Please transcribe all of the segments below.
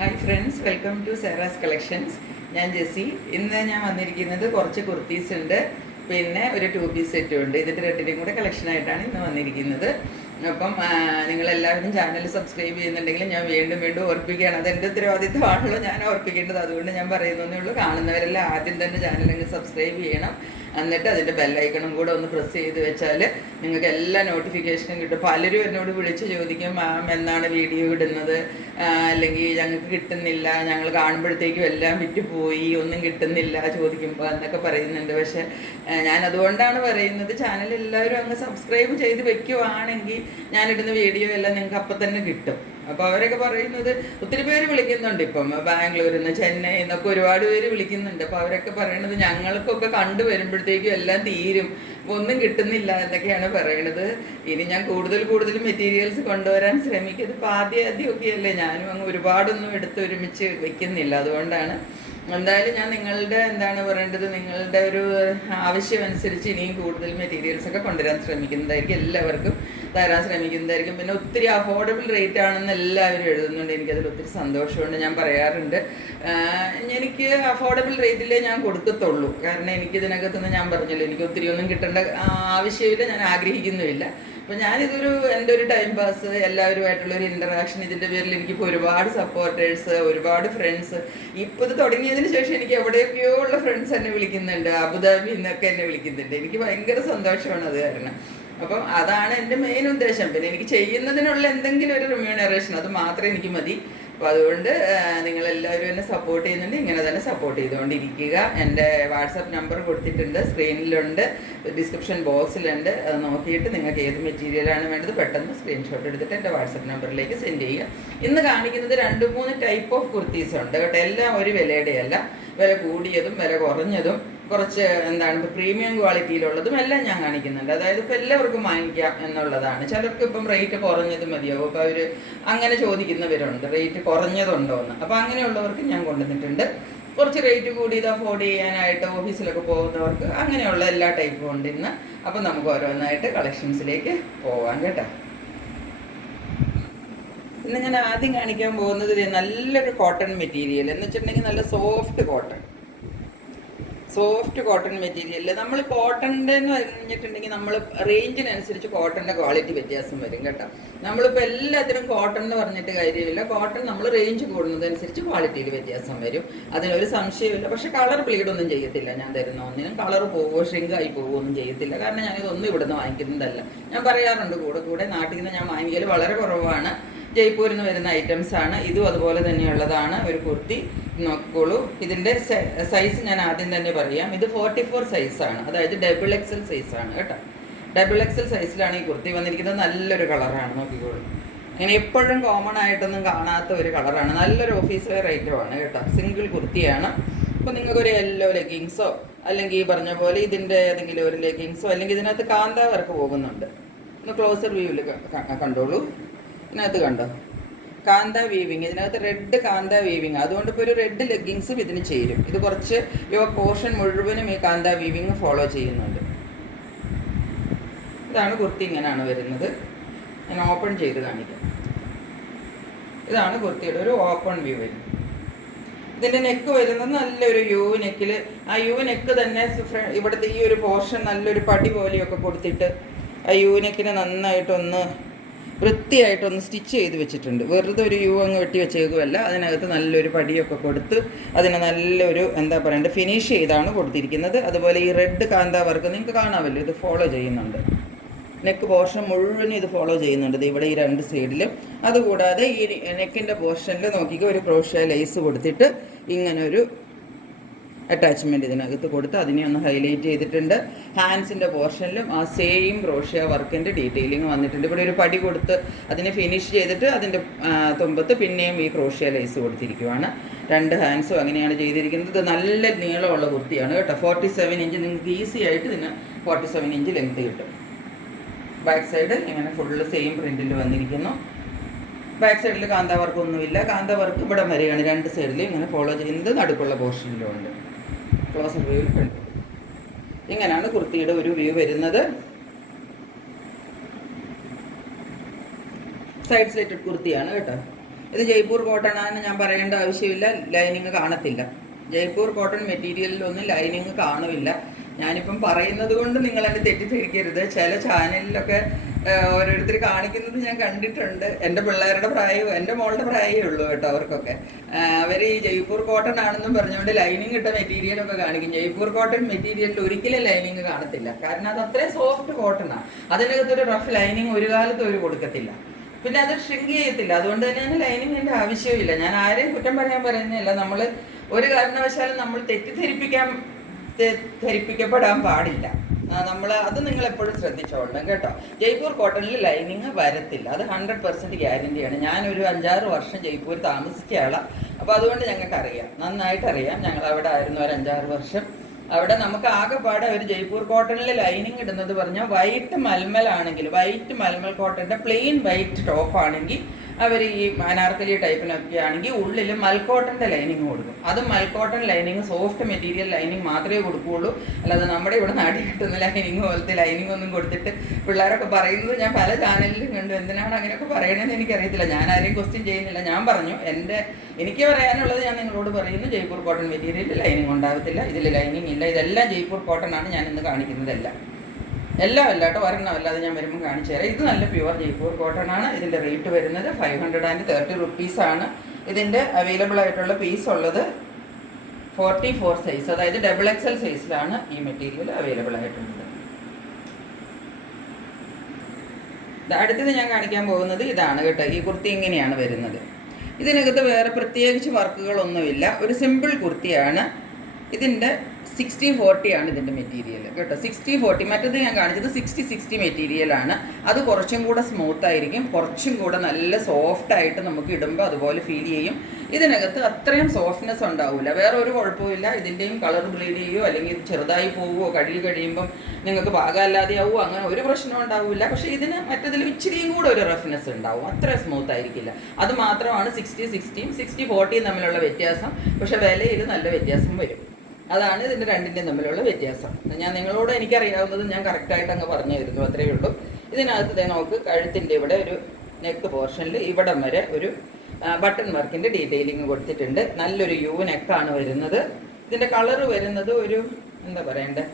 Hi friends, welcome to Sera's collections. ഞാൻ ജെസ്സി. ഇന്ന് ഞാൻ വന്നിരിക്കുന്നത് കുറച്ച് കുർത്തീസ് ഉണ്ട്, പിന്നെ ഒരു 2 പീസ് സെറ്റും ഉണ്ട്. ഇതിൻ്റെ രണ്ടിൻ്റെയും കൂടെ കളക്ഷനായിട്ടാണ് ഇന്ന് വന്നിരിക്കുന്നത്. അപ്പം നിങ്ങളെല്ലാവരും ചാനൽ സബ്സ്ക്രൈബ് ചെയ്യുന്നുണ്ടെങ്കിൽ ഞാൻ വീണ്ടും വീണ്ടും ഓർപ്പിക്കുകയാണ്. അതെൻ്റെ ഉത്തരവാദിത്തമാണല്ലോ, ഞാൻ ഓർപ്പിക്കേണ്ടത്. അതുകൊണ്ട് ഞാൻ പറയുന്നതേ ഉള്ളൂ. കാണുന്നവരെല്ലാം ആദ്യം തന്നെ ചാനൽ അങ്ങ് സബ്സ്ക്രൈബ് ചെയ്യണം. എന്നിട്ട് അതിൻ്റെ ബെല്ലൈക്കണും കൂടെ ഒന്ന് പ്രസ് ചെയ്ത് വെച്ചാൽ നിങ്ങൾക്ക് എല്ലാ നോട്ടിഫിക്കേഷനും കിട്ടും. പലരും എന്നോട് വിളിച്ച് ചോദിക്കും, മാം എന്നാണ് വീഡിയോ ഇടുന്നത്, അല്ലെങ്കിൽ ഞങ്ങൾക്ക് കിട്ടുന്നില്ല, ഞങ്ങൾ കാണുമ്പോഴത്തേക്കും എല്ലാം വിറ്റുപോയി, ഒന്നും കിട്ടുന്നില്ല ചോദിക്കുമ്പോൾ എന്നൊക്കെ പറയുന്നുണ്ട്. പക്ഷേ ഞാൻ അതുകൊണ്ടാണ് പറയുന്നത്, ചാനൽ എല്ലാവരും അങ്ങ് സബ്സ്ക്രൈബ് ചെയ്ത് വെക്കുവാണെങ്കിൽ ഞാനിടുന്ന വീഡിയോ എല്ലാം നിങ്ങൾക്ക് അപ്പം തന്നെ കിട്ടും. അപ്പോൾ അവരൊക്കെ പറയുന്നത്, ഒത്തിരി പേര് വിളിക്കുന്നുണ്ട്, ഇപ്പം ബാംഗ്ലൂരിൽ നിന്ന്, ചെന്നൈയിൽ നിന്നൊക്കെ ഒരുപാട് പേര് വിളിക്കുന്നുണ്ട്. അപ്പോൾ അവരൊക്കെ പറയുന്നത് ഞങ്ങൾക്കൊക്കെ കണ്ടു വരുമ്പോഴത്തേക്കും എല്ലാം തീരും, ഒന്നും കിട്ടുന്നില്ല എന്നൊക്കെയാണ് പറയണത്. ഇനി ഞാൻ കൂടുതൽ മെറ്റീരിയൽസ് കൊണ്ടുവരാൻ ശ്രമിക്കും. ഇപ്പോൾ ആദ്യമൊക്കെ അല്ലേ, ഞാനും അങ്ങ് ഒരുപാടൊന്നും എടുത്ത് ഒരുമിച്ച് വെക്കുന്നില്ല. അതുകൊണ്ടാണ് എന്തായാലും ഞാൻ നിങ്ങളുടെ എന്താണ് പറയേണ്ടത്, നിങ്ങളുടെ ഒരു ആവശ്യം അനുസരിച്ച് ഇനിയും കൂടുതൽ മെറ്റീരിയൽസൊക്കെ കൊണ്ടുവരാൻ ശ്രമിക്കുന്നതായിരിക്കും, എല്ലാവർക്കും തരാൻ ശ്രമിക്കുന്നതായിരിക്കും. പിന്നെ ഒത്തിരി അഫോർഡബിൾ റേറ്റ് ആണെന്ന് എല്ലാവരും എഴുതുന്നുണ്ട്. എനിക്കതിൽ ഒത്തിരി സന്തോഷമുണ്ട്. ഞാൻ പറയാറുണ്ട്, എനിക്ക് അഫോർഡബിൾ റേറ്റിലേ ഞാൻ കൊടുക്കത്തുള്ളൂ. കാരണം എനിക്കിതിനകത്തുനിന്ന് ഞാൻ പറഞ്ഞല്ലോ, എനിക്ക് ഒത്തിരി ഒന്നും കിട്ടേണ്ട ആവശ്യമില്ല, ഞാൻ ആഗ്രഹിക്കുന്നുമില്ല. അപ്പോൾ ഞാനിതൊരു എൻ്റെ ഒരു ടൈം പാസ്, എല്ലാവരുമായിട്ടുള്ളൊരു ഇൻറ്ററാക്ഷൻ, ഇതിൻ്റെ പേരിൽ എനിക്കിപ്പോൾ ഒരുപാട് സപ്പോർട്ടേഴ്സ്, ഒരുപാട് ഫ്രണ്ട്സ്. ഇപ്പോൾ ഇത് തുടങ്ങിയതിന് ശേഷം എനിക്ക് എവിടെയൊക്കെയോ ഉള്ള ഫ്രണ്ട്സ് എന്നെ വിളിക്കുന്നുണ്ട്, അബുദാബി എന്നൊക്കെ എന്നെ വിളിക്കുന്നുണ്ട്. എനിക്ക് ഭയങ്കര സന്തോഷമാണ് അത് കാരണം. അപ്പം അതാണ് എൻ്റെ മെയിൻ ഉദ്ദേശം. പിന്നെ എനിക്ക് ചെയ്യുന്നതിനുള്ള എന്തെങ്കിലും ഒരു റിമ്യൂണറേഷൻ, അത് മാത്രമേ എനിക്ക് മതി. അപ്പോൾ അതുകൊണ്ട് നിങ്ങളെല്ലാവരും എന്നെ സപ്പോർട്ട് ചെയ്യുന്നുണ്ട്, ഇങ്ങനെ തന്നെ സപ്പോർട്ട് ചെയ്തുകൊണ്ടിരിക്കുക. എൻ്റെ വാട്സപ്പ് നമ്പർ കൊടുത്തിട്ടുണ്ട്, സ്ക്രീനിലുണ്ട്, ഡിസ്ക്രിപ്ഷൻ ബോക്സിലുണ്ട്. അത് നോക്കിയിട്ട് നിങ്ങൾക്ക് ഏത് മെറ്റീരിയലാണ് വേണ്ടത് പെട്ടെന്ന് സ്ക്രീൻഷോട്ട് എടുത്തിട്ട് എൻ്റെ വാട്സപ്പ് നമ്പറിലേക്ക് സെൻഡ് ചെയ്യുക. ഇന്ന് കാണിക്കുന്നത് 2-3 ടൈപ്പ് ഓഫ് കുർത്തീസ് ഉണ്ട് കേട്ടോ. എല്ലാം ഒരു വിലയുടെയല്ല, വില കൂടിയതും വില കുറഞ്ഞതും, കുറച്ച് എന്താണ് ഇപ്പോൾ പ്രീമിയം ക്വാളിറ്റിയിലുള്ളതും എല്ലാം ഞാൻ കാണിക്കുന്നുണ്ട്. അതായത് ഇപ്പോൾ എല്ലാവർക്കും വാങ്ങിക്കാം എന്നുള്ളതാണ്. ചിലർക്ക് ഇപ്പം റേറ്റ് കുറഞ്ഞത് മതിയാവും. അപ്പോൾ അവർ അങ്ങനെ ചോദിക്കുന്നവരുണ്ട്, റേറ്റ് കുറഞ്ഞതുണ്ടോ എന്ന്. അപ്പോൾ അങ്ങനെയുള്ളവർക്ക് ഞാൻ കൊണ്ടുവന്നിട്ടുണ്ട്. കുറച്ച് റേറ്റ് കൂടി ഇത് അഫോർഡ് ചെയ്യാനായിട്ട് ഓഫീസിലൊക്കെ പോകുന്നവർക്ക് അങ്ങനെയുള്ള എല്ലാ ടൈപ്പും ഉണ്ട് ഇന്ന്. അപ്പം നമുക്ക് ഓരോന്നായിട്ട് കളക്ഷൻസിലേക്ക് പോവാം കേട്ടോ. ഇന്ന് ഞാൻ ആദ്യം കാണിക്കാൻ പോകുന്നത് നല്ലൊരു കോട്ടൺ മെറ്റീരിയൽ എന്ന് വെച്ചിട്ടുണ്ടെങ്കിൽ, നല്ല സോഫ്റ്റ് കോട്ടൺ മെറ്റീരിയൽ. നമ്മൾ കോട്ടൻ്റെ എന്ന് പറഞ്ഞിട്ടുണ്ടെങ്കിൽ നമ്മൾ റേഞ്ചിനനുസരിച്ച് കോട്ടൻ്റെ ക്വാളിറ്റി വ്യത്യാസം വരും കേട്ടോ. നമ്മളിപ്പോൾ എല്ലാത്തിനും കോട്ടൺ എന്ന് പറഞ്ഞിട്ട് കാര്യമില്ല. കോട്ടൺ നമ്മൾ റേഞ്ച് കൂടുന്നതനുസരിച്ച് ക്വാളിറ്റിയിൽ വ്യത്യാസം വരും, അതിനൊരു സംശയമില്ല. പക്ഷേ കളർ ബ്ലീഡൊന്നും ചെയ്യത്തില്ല. ഞാൻ തരുന്ന ഒന്നിനും കളർ പോവോ ഷ്രിങ്കായി പോവുകയൊന്നും ചെയ്യത്തില്ല. കാരണം ഞാനിതൊന്നും ഇവിടുന്ന് വാങ്ങിക്കുന്നതല്ല. ഞാൻ പറയാറുണ്ട്, കൂടെ നാട്ടിൽ നിന്ന് ഞാൻ വാങ്ങിക്കൽ വളരെ കുറവാണ്. ജയ്പൂരിൽ നിന്ന് വരുന്ന ഐറ്റംസ് ആണ്. ഇതും അതുപോലെ തന്നെയുള്ളതാണ്. ഒരു കുർത്തി നോക്കോളൂ. ഇതിൻ്റെ സൈസ് ഞാൻ ആദ്യം തന്നെ പറയാം. ഇത് 44 സൈസാണ്, അതായത് XXL സൈസാണ് കേട്ടോ. XXL സൈസിലാണ് ഈ കുർത്തി വന്നിരിക്കുന്നത്. നല്ലൊരു കളറാണ്, നോക്കിക്കോളൂ. ഇങ്ങനെ എപ്പോഴും കോമൺ ആയിട്ടൊന്നും കാണാത്ത ഒരു കളറാണ്. നല്ലൊരു ഓഫീസ് വെയർ ഐറ്റമാണ് കേട്ടോ. സിംഗിൾ കുർത്തിയാണ്. അപ്പോൾ നിങ്ങൾക്കൊരു യെല്ലോ ലെഗിങ്സോ, അല്ലെങ്കിൽ ഈ പറഞ്ഞ പോലെ ഇതിൻ്റെ ഏതെങ്കിലും ഒരു ലെഗിങ്സോ, അല്ലെങ്കിൽ ഇതിനകത്ത് കാന്താ വർക്ക് പോകുന്നുണ്ട്. ഒന്ന് ക്ലോസർ വ്യൂവിൽ കണ്ടോളൂ. ഇതിനകത്ത് കണ്ടോ കാന്താ വീവിങ്, ഇതിനകത്ത് റെഡ് കാന്താ വീവിങ്. അതുകൊണ്ട് ഇപ്പോൾ ഒരു റെഡ് ലെഗിങ്സും ഇതിന് ചേരും. ഇത് കുറച്ച് പോർഷൻ മുഴുവനും ഈ കാന്താ വീവിങ് ഫോളോ ചെയ്യുന്നുണ്ട്. ഇതാണ് കുർത്തി, ഇങ്ങനെയാണ് വരുന്നത്. ഞാൻ ഓപ്പൺ ചെയ്ത് കാണിക്കാം. ഇതാണ് കുർത്തിയുടെ ഒരു ഓപ്പൺ വ്യൂ വരുന്നത്. ഇതിൻ്റെ നെക്ക് വരുന്നത് നല്ലൊരു യു നെക്കിൽ. ആ യു നെക്ക് തന്നെ ഇവിടുത്തെ ഈ ഒരു പോർഷൻ നല്ലൊരു പടി പോലെയൊക്കെ കൊടുത്തിട്ട് ആ യു നെക്കിനെ നന്നായിട്ടൊന്ന് വൃത്തിയായിട്ടൊന്ന് സ്റ്റിച്ച് ചെയ്ത് വെച്ചിട്ടുണ്ട്. വെറുതെ ഒരു യു അങ്ങ് വെട്ടി വെച്ചേക്കുമല്ല, അതിനകത്ത് നല്ലൊരു പടിയൊക്കെ കൊടുത്ത് അതിനെ നല്ലൊരു എന്താ പറയേണ്ടത് ഫിനിഷ് ചെയ്താണ് കൊടുത്തിരിക്കുന്നത്. അതുപോലെ ഈ റെഡ് കാന്താ വർക്ക് നിങ്ങൾക്ക് കാണാമല്ലോ, ഇത് ഫോളോ ചെയ്യുന്നുണ്ട്. നെക്ക് പോർഷൻ മുഴുവനും ഇത് ഫോളോ ചെയ്യുന്നുണ്ട്, ഇവിടെ ഈ 2 സൈഡിലും. അതുകൂടാതെ ഈ നെക്കിൻ്റെ പോർഷനിൽ നോക്കിക്കുക, ഒരു ക്രോഷ്യ ലേസ് കൊടുത്തിട്ട് ഇങ്ങനെ ഒരു അറ്റാച്ച്മെൻറ്റ് ഇതിനകത്ത് കൊടുത്ത് അതിനെ ഒന്ന് ഹൈലൈറ്റ് ചെയ്തിട്ടുണ്ട്. ഹാൻഡ്സിൻ്റെ പോർഷനിലും ആ സെയിം ക്രോഷ്യ വർക്കിൻ്റെ ഡീറ്റെയിലിംഗ് വന്നിട്ടുണ്ട്. ഇവിടെ ഒരു പടി കൊടുത്ത് അതിനെ ഫിനിഷ് ചെയ്തിട്ട് അതിൻ്റെ തുമ്പത്ത് പിന്നെയും ഈ ക്രോഷ്യ ലേസ് കൊടുത്തിരിക്കുവാണ്. 2 ഹാൻഡ്സും അങ്ങനെയാണ് ചെയ്തിരിക്കുന്നത്. ഇത് നല്ല നീളമുള്ള കുർത്തിയാണ് കേട്ടോ. 47 ഇഞ്ച് നിങ്ങൾക്ക് ഈസി ആയിട്ട് ഇതിന് 47 ഇഞ്ച് ലെങ്ത് കിട്ടും. ബാക്ക് സൈഡ് ഇങ്ങനെ ഫുള്ള് സെയിം പ്രിൻറ്റിൽ വന്നിരിക്കുന്നു. ബാക്ക് സൈഡിൽ കാന്താ വർക്കൊന്നുമില്ല. കാന്താ വർക്ക് ഇവിടെ വരെയാണ് 2 സൈഡിലും ഇങ്ങനെ ഫോളോ ചെയ്യുന്നത്. നടുക്കുള്ള പോർഷനിലും ഉണ്ട്. ക്ലോസ് വ്യൂവിൽ കണ്ടു. ഇങ്ങനെയാണ് കുർത്തിയുടെ ഒരു വ്യൂ വരുന്നത്. സൈഡ് സ്ലിറ്റഡ് കുർത്തിയാണ് കേട്ടോ. ഇത് ജയ്പൂർ കോട്ടൺ ആണെന്ന് ഞാൻ പറയേണ്ട ആവശ്യമില്ല, ലൈനിങ് കാണത്തില്ല. ജയ്പൂർ കോട്ടൺ മെറ്റീരിയലിലൊന്നും ലൈനിങ് കാണില്ല. ഞാനിപ്പം പറയുന്നത് കൊണ്ട് നിങ്ങൾ എന്നെ തെറ്റിദ്ധരിക്കരുത്. ചില ചാനലിലൊക്കെ ഓരോരുത്തർ കാണിക്കുന്നത് ഞാൻ കണ്ടിട്ടുണ്ട്. എൻ്റെ പിള്ളേരുടെ പ്രായവും എൻ്റെ മോളുടെ പ്രായമേ ഉള്ളൂ കേട്ടോ അവർക്കൊക്കെ. അവർ ഈ ജയ്പൂർ കോട്ടൺ ആണെന്നും പറഞ്ഞുകൊണ്ട് ലൈനിങ് ഇട്ട മെറ്റീരിയലൊക്കെ കാണിക്കും. ജയ്പൂർ കോട്ടൺ മെറ്റീരിയലിൽ ഒരിക്കലും ലൈനിങ് കാണത്തില്ല. കാരണം അത് അത്രയും സോഫ്റ്റ് കോട്ടണാണ്. അതിനകത്തൊരു റഫ് ലൈനിങ് ഒരു കാലത്തും അവർ കൊടുക്കത്തില്ല. പിന്നെ അത് ഷ്രിങ്ക് ചെയ്യത്തില്ല. അതുകൊണ്ട് തന്നെയാണ് ലൈനിങ്ങിൻ്റെ ആവശ്യമില്ല. ഞാൻ ആരെയും കുറ്റം പറയുന്നില്ല. നമ്മൾ ഒരു കാരണവശാലും നമ്മൾ ധരിപ്പിക്കപ്പെടാൻ പാടില്ല. അത് നിങ്ങൾ എപ്പോഴും ശ്രദ്ധിച്ചോളണം കേട്ടോ. ജയ്പൂർ കോട്ടണിൽ ലൈനിങ് വരത്തില്ല. അത് 100% ഗ്യാരണ്ടിയാണ്. ഞാനൊരു 5-6 വർഷം ജയ്പൂർ താമസിക്കുകയാണ്. അപ്പോൾ അതുകൊണ്ട് ഞങ്ങൾക്ക് അറിയാം, നന്നായിട്ട് അറിയാം. ഞങ്ങൾ അവിടെ ആയിരുന്നു ഒരു 5-6 വർഷം. അവിടെ നമുക്ക് ആകെപ്പാടെ ഒരു ജയ്പൂർ കോട്ടണിൽ ലൈനിങ് ഇടുന്നത് പറഞ്ഞാൽ വൈറ്റ് മൽമൽ കോട്ടൻ്റെ പ്ലെയിൻ വൈറ്റ് ടോപ്പാണെങ്കിൽ അവർ ഈ അനാർക്കലി ടൈപ്പിനൊക്കെ ആണെങ്കിൽ ഉള്ളിൽ മൽക്കോട്ടൻ്റെ ലൈനിങ് കൊടുക്കും. അത് മൽക്കോട്ടൺ ലൈനിങ് സോഫ്റ്റ് മെറ്റീരിയൽ ലൈനിങ് മാത്രമേ കൊടുക്കുകയുള്ളൂ. അല്ലാതെ നമ്മുടെ ഇവിടെ നാട്ടിൽ കിട്ടുന്ന ലൈനിങ് പോലത്തെ ലൈനിങ് ഒന്നും കൊടുത്തിട്ട് പിള്ളേരൊക്കെ പറയുന്നത് ഞാൻ പല ചാനലിലും കണ്ടു. എന്തിനാണ് അങ്ങനെയൊക്കെ പറയണമെന്ന് എനിക്കറിയത്തില്ല. ഞാൻ ആരെയും ക്വസ്റ്റ്യൻ ചെയ്യുന്നില്ല. ഞാൻ പറഞ്ഞു എനിക്ക് പറയാനുള്ളത് ഞാൻ നിങ്ങളോട് പറയുന്നു. ജയ്പൂർ കോട്ടൺ മെറ്റീരിയൽ ലൈനിങ് ഉണ്ടാകത്തില്ല. ഇതിൽ ലൈനിങ് ഇല്ല. ഇതെല്ലാം ജയ്പൂർ കോട്ടൺ ആണ് ഞാൻ ഇന്ന് കാണിക്കുന്നതെല്ലാം. എല്ലാം അല്ല കേട്ടോ, ഒരെണ്ണമല്ലാതെ ഞാൻ വരുമ്പോൾ കാണിച്ചു തരാം. ഇത് നല്ല പ്യുവർ ജയ്പൂർ കോട്ടൺ ആണ്. ഇതിൻ്റെ റേറ്റ് വരുന്നത് 530 റുപ്പീസാണ്. ഇതിൻ്റെ അവൈലബിൾ ആയിട്ടുള്ള പീസ് ഉള്ളത് 44 സൈസ്, അതായത് XXL സൈസിലാണ് ഈ മെറ്റീരിയൽ അവൈലബിൾ ആയിട്ടുള്ളത്. അടുത്തത് ഞാൻ കാണിക്കാൻ പോകുന്നത് ഇതാണ് കേട്ടോ. ഈ കുർത്തി ഇങ്ങനെയാണ് വരുന്നത്. ഇതിനകത്ത് വേറെ പ്രത്യേകിച്ച് വർക്കുകളൊന്നുമില്ല. ഒരു സിമ്പിൾ കുർത്തിയാണ്. ഇതിൻ്റെ 60-40 ആണ് ഇതിൻ്റെ മെറ്റീരിയൽ കേട്ടോ. 60-40. മറ്റത് ഞാൻ കാണിച്ചത് 60-60 മെറ്റീരിയലാണ്. അത് കുറച്ചും കൂടെ സ്മൂത്ത് ആയിരിക്കും, കുറച്ചും കൂടെ നല്ല സോഫ്റ്റ് ആയിട്ട് നമുക്ക് ഇടുമ്പോൾ അതുപോലെ ഫീൽ ചെയ്യും. ഇതിനകത്ത് അത്രയും സോഫ്റ്റ്നെസ് ഉണ്ടാവില്ല. വേറെ ഒരു കുഴപ്പമില്ല. ഇതിൻ്റെയും കളർ ബ്ലീഡ് ചെയ്യുമോ അല്ലെങ്കിൽ ഇത് ചെറുതായി പോവുമോ കഴിയുമ്പം നിങ്ങൾക്ക് പാകമല്ലാതെയാവുമോ അങ്ങനെ ഒരു പ്രശ്നം ഉണ്ടാവില്ല. പക്ഷേ ഇതിന് മറ്റതിൽ ഇച്ചിരിയും കൂടെ ഒരു റഫ്നെസ് ഉണ്ടാവും. അത്ര സ്മൂത്ത് ആയിരിക്കില്ല. അത് മാത്രമാണ് 60-60 60-40 തമ്മിലുള്ള വ്യത്യാസം. പക്ഷേ വിലയിൽ നല്ല വ്യത്യാസം വരും. അതാണ് ഇതിൻ്റെ രണ്ടിൻ്റെയും തമ്മിലുള്ള വ്യത്യാസം. ഞാൻ നിങ്ങളോട് എനിക്കറിയാവുന്നത് ഞാൻ കറക്റ്റായിട്ട് അങ്ങ് പറഞ്ഞു തരുന്നു, അത്രയേ ഉള്ളൂ. ഇതിനകത്ത് നമുക്ക് കഴുത്തിൻ്റെ ഇവിടെ ഒരു നെക്ക് പോർഷനിൽ ഇവിടം വരെ ഒരു ബട്ടൺ വർക്കിൻ്റെ ഡീറ്റെയിലിംഗ് കൊടുത്തിട്ടുണ്ട്. നല്ലൊരു യു നെക്കാണ് വരുന്നത്. ഇതിൻ്റെ കളർ വരുന്നത് ഒരു എന്താ പറയണ്ടേ,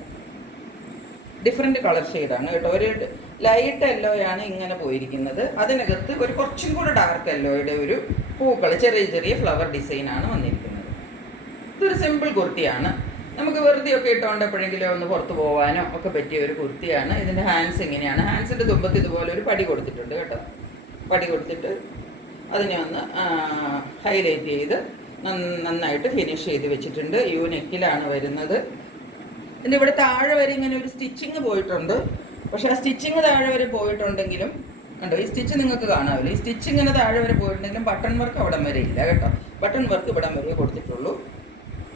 ഡിഫറെൻറ്റ് കളർ ഷെയ്ഡാണ് കേട്ടോ. ഒരു ലൈറ്റ് യെല്ലോയാണ് ഇങ്ങനെ പോയിരിക്കുന്നത്. അതിനകത്ത് ഒരു കുറച്ചും കൂടെ ഡാർക്ക് യെല്ലോയുടെ ഒരു പൂക്കൾ, ചെറിയ ചെറിയ ഫ്ലവർ ഡിസൈനാണ് വന്നിരിക്കുന്നത്. ഇതൊരു സിമ്പിൾ കുർത്തിയാണ്. നമുക്ക് വെറുതെ ഒക്കെ ഇട്ടുകൊണ്ട് എപ്പോഴെങ്കിലും ഒന്ന് പുറത്ത് പോകാനോ ഒക്കെ പറ്റിയ ഒരു കുർത്തിയാണ്. ഇതിൻ്റെ ഹാൻഡ്സ് ഇങ്ങനെയാണ്. ഹാൻഡ്സിൻ്റെ തുമ്പത്ത് ഇതുപോലെ ഒരു പടി കൊടുത്തിട്ടുണ്ട് കേട്ടോ. പടി കൊടുത്തിട്ട് അതിനെ ഒന്ന് ഹൈലൈറ്റ് ചെയ്ത് നന്നായിട്ട് ഫിനിഷ് ചെയ്ത് വെച്ചിട്ടുണ്ട്. യു നെക്കിലാണ് വരുന്നത്. ഇതിൻ്റെ ഇവിടെ താഴെ വരെ ഇങ്ങനെ ഒരു സ്റ്റിച്ചിങ് പോയിട്ടുണ്ട്. പക്ഷേ ആ സ്റ്റിച്ചിങ് താഴെ വരെ പോയിട്ടുണ്ടെങ്കിലും കണ്ടോ, ഈ സ്റ്റിച്ച് നിങ്ങൾക്ക് കാണാമല്ലോ. ഈ സ്റ്റിച്ച് ഇങ്ങനെ താഴെ വരെ പോയിട്ടുണ്ടെങ്കിലും ബട്ടൺ വർക്ക് അവിടം വരെ ഇല്ല കേട്ടോ. ബട്ടൺ വർക്ക് ഇവിടം വരെ കൊടുത്തിട്ടുള്ളൂ.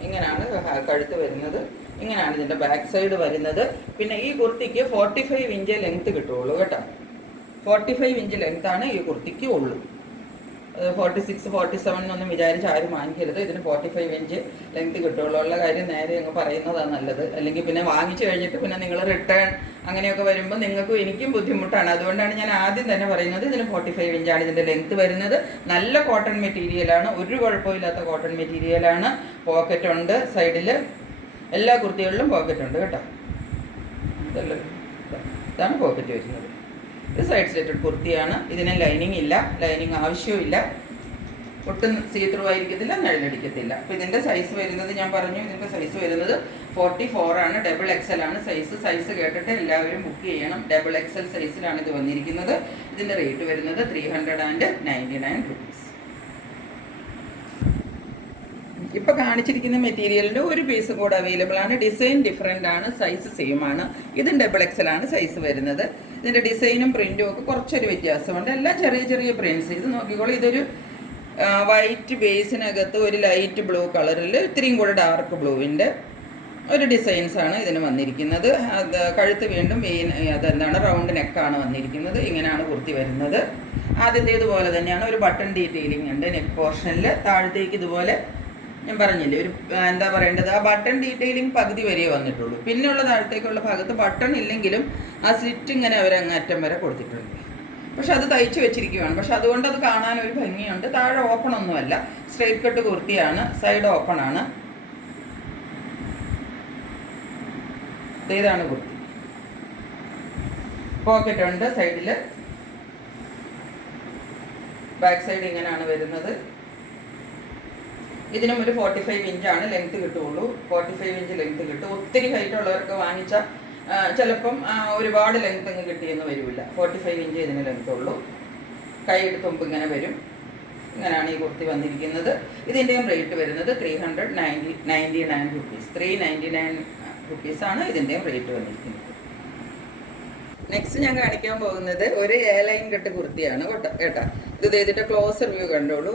ഇങ്ങനെയാണ് കഴുത്ത് വരുന്നത്. ഇങ്ങനെയാണ് ഇതിൻ്റെ ബാക്ക് സൈഡ് വരുന്നത്. പിന്നെ ഈ കുർത്തിക്ക് 45 ഇഞ്ച് ലെങ്ത്ത് കിട്ടുള്ളൂ കേട്ടോ. 45 ഇഞ്ച് ലെങ്ത്താണ് ഈ കുർത്തിക്ക് ഉള്ളൂ. 46, 47 എന്നൊന്നും വിചാരിച്ച് ആരും വാങ്ങിക്കരുത്. ഇതിന് 45 ഇഞ്ച് ലെങ്ത്ത് കിട്ടുള്ളൂ. ഉള്ള കാര്യം നേരെ അങ്ങ് പറയുന്നതാണ് നല്ലത്. അല്ലെങ്കിൽ പിന്നെ വാങ്ങിച്ചു കഴിഞ്ഞിട്ട് പിന്നെ നിങ്ങൾ റിട്ടേൺ അങ്ങനെയൊക്കെ വരുമ്പോൾ നിങ്ങൾക്കും എനിക്കും ബുദ്ധിമുട്ടാണ്. അതുകൊണ്ടാണ് ഞാൻ ആദ്യം തന്നെ പറയുന്നത് ഇതിന് 45 ഇഞ്ചാണ് ഇതിൻ്റെ ലെങ്ത്ത് വരുന്നത്. നല്ല കോട്ടൺ മെറ്റീരിയലാണ്, ഒരു കുഴപ്പമില്ലാത്ത കോട്ടൺ മെറ്റീരിയലാണ്. പോക്കറ്റ് ഉണ്ട് സൈഡിൽ. എല്ലാ കുർത്തികളിലും പോക്കറ്റ് ഉണ്ട് കേട്ടോ. ഇതാണ് പോക്കറ്റ് വരുന്നത്. ഇത് സൈഡ് സ്ലിറ്റഡ് കുർത്തിയാണ്. ഇതിന് ലൈനിങ് ഇല്ല, ലൈനിങ് ആവശ്യമില്ല. ഒട്ടും സീത്രൂ ആയിരിക്കത്തില്ല, നിഴലടിക്കത്തില്ല. അപ്പോൾ ഇതിൻ്റെ സൈസ് വരുന്നത് ഞാൻ പറഞ്ഞു, ഇതിൻ്റെ സൈസ് വരുന്നത് 44 ആണ്. XXL ആണ് സൈസ് കേട്ടിട്ട് എല്ലാവരും ബുക്ക് ചെയ്യണം. XXL സൈസിലാണ് ഇത് വന്നിരിക്കുന്നത്. ഇതിൻ്റെ റേറ്റ് വരുന്നത് 399 റുപ്പീസ്. ഇപ്പോൾ കാണിച്ചിരിക്കുന്ന മെറ്റീരിയലിൻ്റെ ഒരു പീസ് കൂടെ അവൈലബിൾ ആണ്. ഡിസൈൻ ഡിഫറെൻ്റ് ആണ്, സൈസ് സെയിം ആണ്. ഇതും XXL ആണ് സൈസ് വരുന്നത്. ഇതിൻ്റെ ഡിസൈനും പ്രിൻറ്റും ഒക്കെ കുറച്ചൊരു വ്യത്യാസമുണ്ട്. എല്ലാം ചെറിയ ചെറിയ പ്രിൻറ്റ്സ്. ഇത് നോക്കിക്കോളൂ. ഇതൊരു വൈറ്റ് ബേസിനകത്ത് ഒരു ലൈറ്റ് ബ്ലൂ കളറിൽ ഇത്രയും കൂടെ ഡാർക്ക് ബ്ലൂവിൻ്റെ ഒരു ഡിസൈൻസാണ് ഇതിന് വന്നിരിക്കുന്നത്. അത് കഴുത്ത് വീണ്ടും അതെന്താണ് റൗണ്ട് നെക്കാണ് വന്നിരിക്കുന്നത്. ഇങ്ങനെയാണ് കുർത്തി വരുന്നത്. ആദ്യത്തേതുപോലെ തന്നെയാണ്. ഒരു ബട്ടൺ ഡീറ്റെയിലിംഗ് ഉണ്ട് നെക്ക് പോർഷനിൽ. താഴത്തേക്ക് ഇതുപോലെ ഞാൻ പറഞ്ഞില്ലേ ഒരു എന്താ പറയേണ്ടത്, ആ ബട്ടൺ ഡീറ്റെയിലിംഗ് പകുതി വരെ വന്നിട്ടുള്ളൂ. പിന്നെയുള്ള താഴത്തേക്കുള്ള ഭാഗത്ത് ബട്ടൺ ഇല്ലെങ്കിലും ആ സ്ലിറ്റ് ഇങ്ങനെ അവരങ്ങ് അറ്റം വരെ കൊടുത്തിട്ടുണ്ട്. പക്ഷെ അത് തയ്ച്ച് വെച്ചിരിക്കുകയാണ്. പക്ഷെ അതുകൊണ്ട് അത് കാണാൻ ഒരു ഭംഗിയുണ്ട്. താഴെ ഓപ്പൺ ഒന്നുമല്ല, സ്ട്രെയിറ്റ് കട്ട് കുർത്തിയാണ്. സൈഡ് ഓപ്പൺ ആണ്. ഇതാണ് കുർത്തി. പോക്കറ്റ് ഉണ്ട് സൈഡിൽ. ബാക്ക് സൈഡ് ഇങ്ങനെയാണ് വരുന്നത്. ഇതിനും ഒരു 45 ഇഞ്ചാണ് ലെങ്ത് കിട്ടുള്ളൂ. 45 ഇഞ്ച് ലെങ്ത് കിട്ടും. ഒത്തിരി ഹൈറ്റ് ഉള്ളവർക്ക് വാങ്ങിച്ചാൽ ചിലപ്പം ഒരുപാട് ലെങ്ത് അങ്ങ് കിട്ടിയെന്ന് വരില്ല. 45 ഇഞ്ച് ഇതിന് ലെങ്ത് ഉള്ളൂ. കൈയുടെ തുമ്പ് ഇങ്ങനെ വരും. ഇങ്ങനെയാണ് ഈ കുർത്തി വന്നിരിക്കുന്നത്. ഇതിൻ്റെയും റേറ്റ് വരുന്നത് 399 റുപ്പീസ്. 399 റുപ്പീസാണ് ഇതിൻ്റെയും റേറ്റ് വന്നിരിക്കുന്നത്. നെക്സ്റ്റ് ഞാൻ കാണിക്കാൻ പോകുന്നത് ഒരു ലൈൻ കട്ട് കുർത്തിയാണ് കേട്ടോ. ഇത് ഇതിൻ്റെ ക്ലോസർ വ്യൂ കണ്ടോളൂ.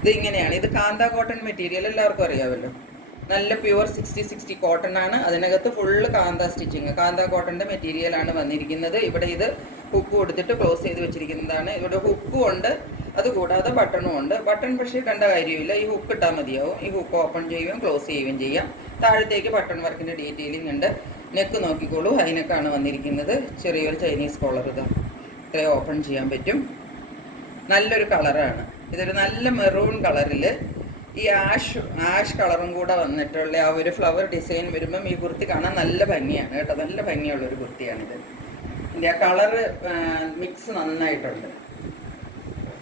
ഇത് ഇങ്ങനെയാണ്. ഇത് കാന്ത കോട്ടൺ മെറ്റീരിയൽ എല്ലാവർക്കും അറിയാമല്ലോ. നല്ല പ്യുവർ 60 കോട്ടൺ ആണ്. അതിനകത്ത് ഫുള്ള് കാന്ത സ്റ്റിച്ചിങ്, കാന്ത കോട്ടൻ്റെ മെറ്റീരിയലാണ് വന്നിരിക്കുന്നത്. ഇവിടെ ഇത് ഹുക്ക് കൊടുത്തിട്ട് ക്ലോസ് ചെയ്ത് വെച്ചിരിക്കുന്നതാണ്. ഇവിടെ ഹുക്കും ഉണ്ട്, അതുകൂടാതെ ബട്ടണും ഉണ്ട്. ബട്ടൺ പക്ഷേ കണ്ട കാര്യമില്ല, ഈ ഹുക്ക് ഇട്ടാൽ മതിയാവും. ഈ ഹുക്ക് ഓപ്പൺ ചെയ്യുകയും ക്ലോസ് ചെയ്യുകയും ചെയ്യാം. താഴത്തേക്ക് ബട്ടൺ വർക്കിൻ്റെ ഡീറ്റെയിലിംഗ് ഉണ്ട്. നെക്ക് നോക്കിക്കോളൂ, ഹൈനെക്കാണ് വന്നിരിക്കുന്നത്. ചെറിയൊരു ചൈനീസ് കോളർ ഇതാ ഇത്രയും ഓപ്പൺ ചെയ്യാൻ പറ്റും. നല്ലൊരു കളറാണ്. ഇതൊരു നല്ല മെറൂൺ കളറിൽ ഈ ആഷ് കളറും കൂടെ വന്നിട്ടുള്ള ആ ഒരു ഫ്ലവർ ഡിസൈൻ വരുമ്പം ഈ കുർത്തി കാണാൻ നല്ല ഭംഗിയാണ് കേട്ടോ. നല്ല ഭംഗിയുള്ളൊരു കുർത്തിയാണിത്. ഇതിൻ്റെ ആ കളറ് മിക്സ് നന്നായിട്ടുണ്ട്.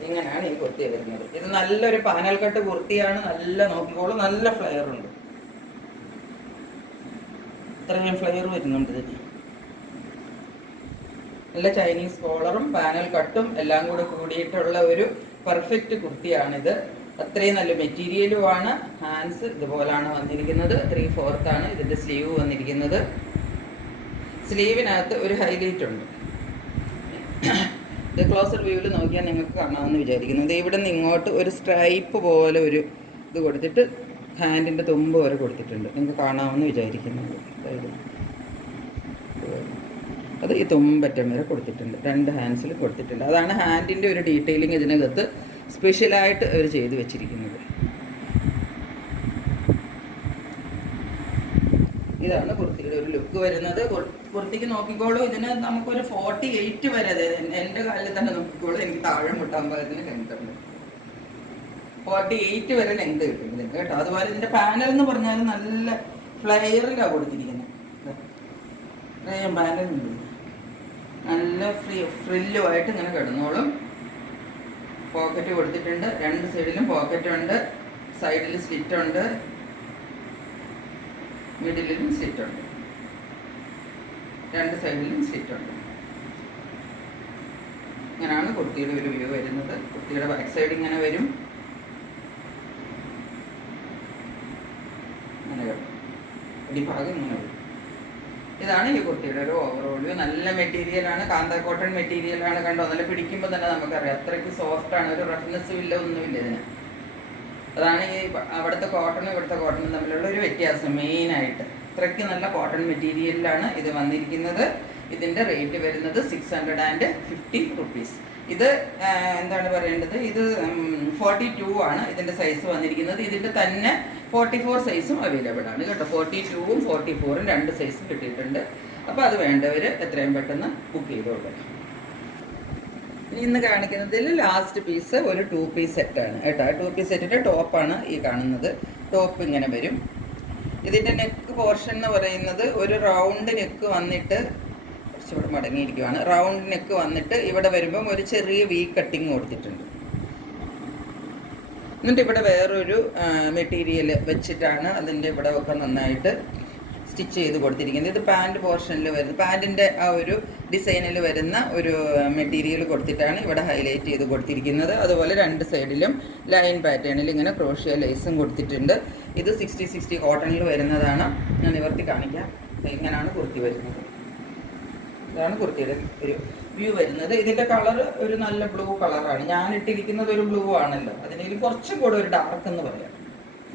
ഇങ്ങനെയാണ് ഈ കുർത്തി വരുന്നത്. ഇത് നല്ലൊരു പാനൽ കട്ട് കുർത്തിയാണ്. നല്ല നോക്കിക്കോളൂ, നല്ല ഫ്ലെയർ ഉണ്ട്. ഇത്രയും ഫ്ലെയർ വരുന്നുണ്ട് ഇതിന്. നല്ല ചൈനീസ് കോളറും പാനൽ കട്ടും എല്ലാം കൂടെ കൂടിയിട്ടുള്ള ഒരു പെർഫെക്റ്റ് കുർത്തിയാണിത്. അത്രയും നല്ല മെറ്റീരിയലുമാണ്. ഹാൻഡ്സ് ഇതുപോലാണ് വന്നിരിക്കുന്നത്. 3/4 ആണ് ഇതിൻ്റെ സ്ലീവ് വന്നിരിക്കുന്നത്. സ്ലീവിനകത്ത് ഒരു ഹൈലൈറ്റ് ഉണ്ട്. ഇത് ക്ലോസർ വ്യൂവിൽ നോക്കിയാൽ നിങ്ങൾക്ക് കാണാമെന്ന് വിചാരിക്കുന്നത്. ഇവിടെ നിന്ന് ഇങ്ങോട്ട് ഒരു സ്ട്രൈപ്പ് പോലെ ഒരു ഇത് കൊടുത്തിട്ട് ഹാൻഡിൻ്റെ തുമ്പ് വരെ കൊടുത്തിട്ടുണ്ട്. നിങ്ങൾക്ക് കാണാമെന്ന് വിചാരിക്കുന്നത്. അത് ഈ തുമ്പറ്റം വരെ കൊടുത്തിട്ടുണ്ട്. 2 ഹാൻഡ്സിൽ കൊടുത്തിട്ടുണ്ട്. അതാണ് ഹാൻഡിൻ്റെ ഒരു ഡീറ്റെയിലിംഗ് ഇതിനകത്ത് സ്പെഷ്യലായിട്ട് അവർ ചെയ്ത് വെച്ചിരിക്കുന്നത്. ഇതാണ് കുർത്തിയുടെ ഒരു ലുക്ക് വരുന്നത്. കുർത്തിക്ക് നോക്കിക്കോളൂ, ഇതിന് നമുക്കൊരു 48 വരെ, എൻ്റെ കാലിൽ തന്നെ നോക്കിക്കോളൂ, എനിക്ക് താഴെ മുട്ടാൻ പാകത്തിന് ലെങ്ത് ഉണ്ട്. 48 വരെ ലെങ്ത് കിട്ടും ഇതിന് കേട്ടോ. അതുപോലെ ഇതിൻ്റെ പാനൽ എന്ന് പറഞ്ഞാൽ നല്ല ഫ്ലെയറിലാണ് കൊടുത്തിരിക്കുന്നത്. ഇത്രയും പാനലുണ്ട്. നല്ല ഫ്രില്ലുമായിട്ട് ഇങ്ങനെ കിടന്നോളും. പോക്കറ്റ് കൊടുത്തിട്ടുണ്ട്. 2 സൈഡിലും പോക്കറ്റ് ഉണ്ട്. സൈഡിൽ സ്ലിറ്റ് ഉണ്ട്. മിഡിലും സ്ലിറ്റ് ഉണ്ട്. 2 സൈഡിലും സ്ലിറ്റ് ഉണ്ട്. ഇങ്ങനെയാണ് കുർത്തിയുടെ ഒരു വ്യൂ വരുന്നത്. കുർത്തിയുടെ ബാക്ക് സൈഡ് ഇങ്ങനെ വരും. ഇങ്ങനെ വരും. അടിഭാഗം ഇങ്ങനെ വരും. ഇതാണ് ഈ കുർത്തിയുടെ ഒരു ഓവറോൾ വ്യൂ. നല്ല മെറ്റീരിയലാണ്, കാന്ത കോട്ടൺ മെറ്റീരിയലാണ്. കണ്ടോ, നല്ല പിടിക്കുമ്പോൾ തന്നെ നമുക്കറിയാം അത്രയ്ക്ക് സോഫ്റ്റാണ്. ഒരു റഫ്നെസ്സും ഇല്ല, ഒന്നുമില്ല ഇതിന്. അതാണ് ഈ അവിടുത്തെ കോട്ടണും ഇവിടുത്തെ കോട്ടണും തമ്മിലുള്ള ഒരു വ്യത്യാസം മെയിനായിട്ട്. അത്രയ്ക്ക് നല്ല കോട്ടൺ മെറ്റീരിയലിലാണ് ഇത് വന്നിരിക്കുന്നത്. ഇതിൻ്റെ റേറ്റ് വരുന്നത് 650 റുപ്പീസ്. ഇത് എന്താണ് പറയേണ്ടത്, ഇത് 42 ആണ് ഇതിൻ്റെ സൈസ് വന്നിരിക്കുന്നത്. ഇതിൻ്റെ തന്നെ 44 സൈസും അവൈലബിൾ ആണ് കേട്ടോ. 42ഉം 44ഉം 2 സൈസും കിട്ടിയിട്ടുണ്ട്. അപ്പോൾ അത് വേണ്ടവർ എത്രയും പെട്ടെന്ന് ബുക്ക് ചെയ്തോളൂ. ഇന്ന് കാണിക്കുന്നതിൽ ലാസ്റ്റ് പീസ് ഒരു 2 പീസ് സെറ്റാണ് കേട്ടോ. 2 പീസ് സെറ്റിൻ്റെ ടോപ്പാണ് ഈ കാണുന്നത്. ടോപ്പ് ഇങ്ങനെ വരും. ഇതിൻ്റെ നെക്ക് പോർഷൻ എന്ന് പറയുന്നത് ഒരു റൗണ്ട് നെക്ക് വന്നിട്ട് കുറച്ചുകൂടെ മടങ്ങിയിരിക്കുകയാണ്. റൗണ്ട് നെക്ക് വന്നിട്ട് ഇവിടെ വരുമ്പം ഒരു ചെറിയ വി കട്ടിങ് കൊടുത്തിട്ടുണ്ട്. എന്നിട്ട് ഇവിടെ വേറൊരു മെറ്റീരിയൽ വെച്ചിട്ടാണ് അതിൻ്റെ ഇവിടെ ഒക്കെ നന്നായിട്ട് സ്റ്റിച്ച് ചെയ്ത് കൊടുത്തിരിക്കുന്നത്. ഇത് പാൻറ്റ് പോർഷനിൽ വരുന്ന, പാൻറ്റിൻ്റെ ആ ഒരു ഡിസൈനിൽ വരുന്ന ഒരു മെറ്റീരിയൽ കൊടുത്തിട്ടാണ് ഇവിടെ ഹൈലൈറ്റ് ചെയ്ത് കൊടുത്തിരിക്കുന്നത്. അതുപോലെ 2 സൈഡിലും ലൈൻ പാറ്റേണിൽ ഇങ്ങനെ ക്രോഷ്യ ലേസും കൊടുത്തിട്ടുണ്ട്. ഇത് 60 കോട്ടണിൽ വരുന്നതാണ്. ഞാൻ നിവർത്തി കാണിക്കാം. ഇങ്ങനെയാണ് കുർത്തി വരുന്നത്. ഇതാണ് കുർത്തിയുടെ ഒരു വ്യൂ വരുന്നത്. ഇതിൻ്റെ കളർ ഒരു നല്ല ബ്ലൂ കളറാണ്. ഞാൻ ഇട്ടിരിക്കുന്നത് ഒരു ബ്ലൂ ആണല്ലോ, അതിനെങ്കിലും കുറച്ചും കൂടെ ഒരു ഡാർക്ക് എന്ന് പറയാം.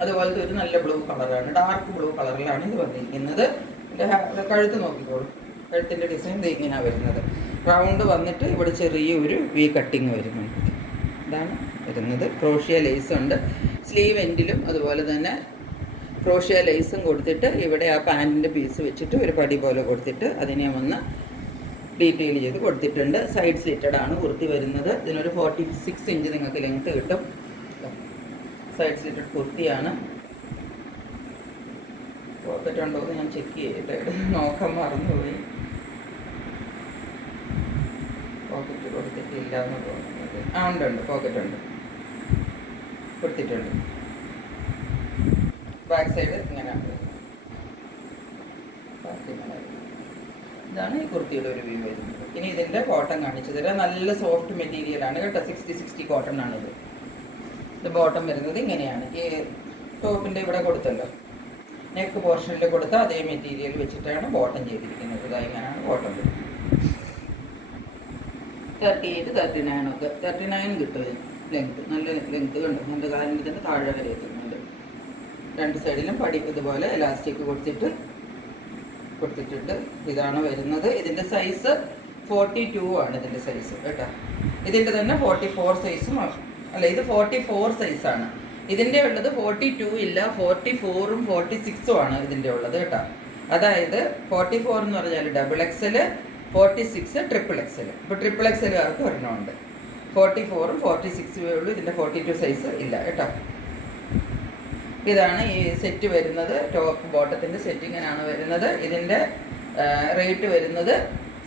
അതുപോലത്തെ ഒരു നല്ല ബ്ലൂ കളറാണ്. ഡാർക്ക് ബ്ലൂ കളറിലാണ് ഇത് വന്നിരിക്കുന്നത്. ഇതിൻ്റെ കഴുത്ത് നോക്കിക്കോളൂ. കഴുത്തിൻ്റെ ഡിസൈൻ ഇത് ഇങ്ങനെയാണ് വരുന്നത്. റൗണ്ട് വന്നിട്ട് ഇവിടെ ചെറിയൊരു വി കട്ടിങ് വരുന്നുണ്ട്. ഇതാണ് വരുന്നത്. ക്രോഷ്യ ലേസ് ഉണ്ട്. സ്ലീവ് എൻഡിലും അതുപോലെ തന്നെ ക്രോഷ്യ ലേസും കൊടുത്തിട്ട് ഇവിടെ ആ പാൻറ്റിൻ്റെ പീസ് വെച്ചിട്ട് ഒരു പടി പോലെ കൊടുത്തിട്ട് അതിനെ വന്ന് ഡീറ്റെയിൽ ചെയ്ത് കൊടുത്തിട്ടുണ്ട്. സൈഡ് സ്ലിറ്റഡ് ആണ് കുർത്തി വരുന്നത്. ഇതിനൊരു 46 ഇഞ്ച് നിങ്ങൾക്ക് ലെങ്ത് കിട്ടും. സൈഡ് സ്ലിറ്റഡ് കുർത്തിയാണ്. പോക്കറ്റ് ഉണ്ടോ എന്ന് ഞാൻ ചെക്ക് ചെയ്തിട്ട് നോക്കാൻ മറന്നുപോയി. പോക്കറ്റ് കൊടുത്തിട്ടില്ല എന്ന് തോന്നുന്നത്. ഉണ്ട് പോക്കറ്റ് ഉണ്ട്, കൊടുത്തിട്ടുണ്ട്. ബാക്ക് സൈഡ് ഇങ്ങനെയാണ്. ഇതാണ് ഈ കുർത്തിയുടെ ഒരു വ്യൂ വരുന്നത്. ഇനി ഇതിൻ്റെ കോട്ടൺ കാണിച്ചു തരാം. നല്ല സോഫ്റ്റ് മെറ്റീരിയലാണ് കേട്ടോ. 60 കോട്ടൺ ആണിത്. ഇത് ബോട്ടം വരുന്നത് ഇങ്ങനെയാണ്. ഈ ടോപ്പിൻ്റെ ഇവിടെ കൊടുത്തല്ലോ, നെക്ക് പോർഷനിൽ കൊടുത്ത അതേ മെറ്റീരിയൽ വെച്ചിട്ടാണ് ബോട്ടം ചെയ്തിരിക്കുന്നത്. ഇതാ ഇങ്ങനെയാണ് ബോട്ടം വരുന്നത്. 38, 39 ഒക്കെ 39 കിട്ടും ലെങ്ത്. നല്ല ലെങ്ത് കണ്ടു. എൻ്റെ കാലിൻ്റെ തന്നെ താഴെ വരെ എത്തുന്നുണ്ട്. രണ്ട് സൈഡിലും പടി ഇതുപോലെ എലാസ്റ്റിക് കൊടുത്തിട്ടുണ്ട്. ഇതാണ് വരുന്നത്. ഇതിൻ്റെ സൈസ് 42 ആണ് ഇതിൻ്റെ സൈസ് കേട്ടോ. ഇതിൻ്റെ തന്നെ 44 സൈസും അല്ല, ഇത് 44 സൈസാണ്. ഇതിൻ്റെ ഉള്ളത് 42 ഇല്ല, 44ഉം 46ഉം ആണ് ഇതിൻ്റെ ഉള്ളത് കേട്ടോ. അതായത് 44 എന്ന് പറഞ്ഞാൽ XXL, 46 XXL. ഇപ്പോൾ XXLകാർക്ക് ഒരെണ്ണമുണ്ട്. 44ഉം 46ഉം ഉള്ളൂ. ഇതിൻ്റെ 42 സൈസ് ഇല്ല കേട്ടോ. ഇതാണ് ഈ സെറ്റ് വരുന്നത്. ടോപ്പ് ബോട്ടത്തിൻ്റെ സെറ്റ് ഇങ്ങനെയാണ് വരുന്നത്. ഇതിൻ്റെ റേറ്റ് വരുന്നത്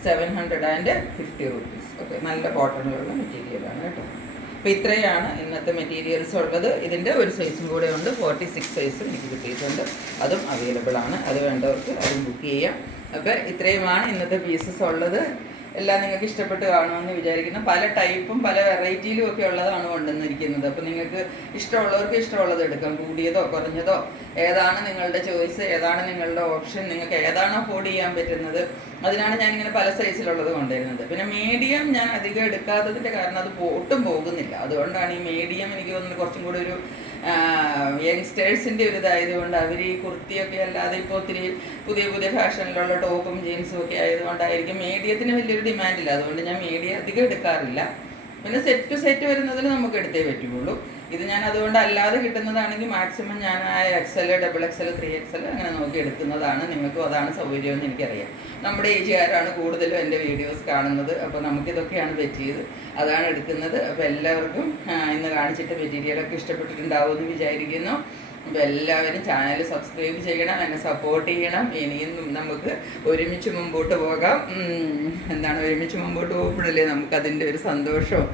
750 rupees. ഓക്കെ, നല്ല കോട്ടണിലുള്ള മെറ്റീരിയലാണ് കേട്ടോ. അപ്പോൾ ഇത്രയാണ് ഇന്നത്തെ മെറ്റീരിയൽസ് ഉള്ളത്. ഇതിൻ്റെ ഒരു സൈസും കൂടെ ഉണ്ട്, 46 സൈസും എനിക്ക് കിട്ടിയിട്ടുണ്ട്. അതും അവൈലബിൾ ആണ്. അത് വേണ്ടവർക്ക് അതും ബുക്ക് ചെയ്യാം. അപ്പോൾ ഇത്രയുമാണ് ഇന്നത്തെ പീസസ് ഉള്ളത്. എല്ലാം നിങ്ങൾക്ക് ഇഷ്ടപ്പെട്ട് കാണുമെന്ന് വിചാരിക്കുന്നു. പല ടൈപ്പും പല വെറൈറ്റിയിലും ഒക്കെ ഉള്ളതാണ് കൊണ്ടുവന്നിരിക്കുന്നത്. അപ്പോൾ നിങ്ങൾക്ക് ഇഷ്ടമുള്ളവർക്ക് ഇഷ്ടമുള്ളത് എടുക്കാം. കൂടിയതോ കുറഞ്ഞതോ ഏതാണ് നിങ്ങളുടെ ചോയ്സ്, ഏതാണ് നിങ്ങളുടെ ഓപ്ഷൻ, നിങ്ങൾക്ക് ഏതാണ് അഫോർഡ് ചെയ്യാൻ പറ്റുന്നത്, അതിനാണ് ഞാനിങ്ങനെ പല സൈസിലുള്ളത് കൊണ്ടുവരുന്നത്. പിന്നെ മീഡിയം ഞാൻ അധികം എടുക്കാത്തതിൻ്റെ കാരണം അത് ഒട്ടും പോകുന്നില്ല. അതുകൊണ്ടാണ് ഈ മീഡിയം എനിക്ക് തോന്നുന്നത് കുറച്ചും കൂടി ഒരു യങ്സ്റ്റേഴ്സിൻ്റെ ഒരു ഇതായതുകൊണ്ട് അവർ ഈ കുർത്തിയൊക്കെ അല്ലാതെ ഇപ്പോൾ ഒത്തിരി പുതിയ ഫാഷനിലുള്ള ടോപ്പും ജീൻസും ഒക്കെ ആയതുകൊണ്ടായിരിക്കും മീഡിയത്തിന് വലിയൊരു ഡിമാൻഡില്ല. അതുകൊണ്ട് ഞാൻ മീഡിയം അധികം എടുക്കാറില്ല. പിന്നെ സെറ്റ് ടു സെറ്റ് വരുന്നതിൽ നമുക്ക് എടുത്തേ പറ്റുള്ളൂ. ഇത് ഞാൻ അതുകൊണ്ട് അല്ലാതെ കിട്ടുന്നതാണെങ്കിൽ മാക്സിമം ഞാൻ ആ XL, XXL, 3XL അങ്ങനെ നോക്കി എടുക്കുന്നതാണ്. നിങ്ങൾക്കും അതാണ് സൗകര്യമെന്ന് എനിക്കറിയാം. നമ്മുടെ ഏജുകാരാണ് കൂടുതലും എൻ്റെ വീഡിയോസ് കാണുന്നത്. അപ്പോൾ നമുക്കിതൊക്കെയാണ് പറ്റിയത്, അതാണ് എടുക്കുന്നത്. അപ്പോൾ എല്ലാവർക്കും ഇന്ന് കാണിച്ചിട്ട് മെറ്റീരിയലൊക്കെ ഇഷ്ടപ്പെട്ടിട്ടുണ്ടാവുമെന്ന് വിചാരിക്കുന്നു. അപ്പോൾ എല്ലാവരും ചാനൽ സബ്സ്ക്രൈബ് ചെയ്യണം, എന്നെ സപ്പോർട്ട് ചെയ്യണം. ഇനിയും നമുക്ക് ഒരുമിച്ച് മുമ്പോട്ട് പോകാം. ഒരുമിച്ച് മുമ്പോട്ട് പോകുമ്പോഴല്ലേ നമുക്കതിൻ്റെ ഒരു സന്തോഷവും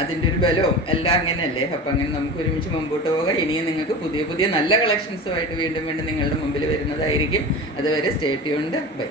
അതിൻ്റെ ഒരു ബലവും എല്ലാം അങ്ങനെയല്ലേ. അപ്പോൾ അങ്ങനെ നമുക്ക് ഒരുമിച്ച് മുമ്പോട്ട് പോകാം. ഇനിയും നിങ്ങൾക്ക് പുതിയ നല്ല കളക്ഷൻസുമായിട്ട് വീണ്ടും നിങ്ങളുടെ മുമ്പിൽ വരുന്നതായിരിക്കും. അതുവരെ സ്റ്റേ ട്യൂൺഡ്. ബൈ.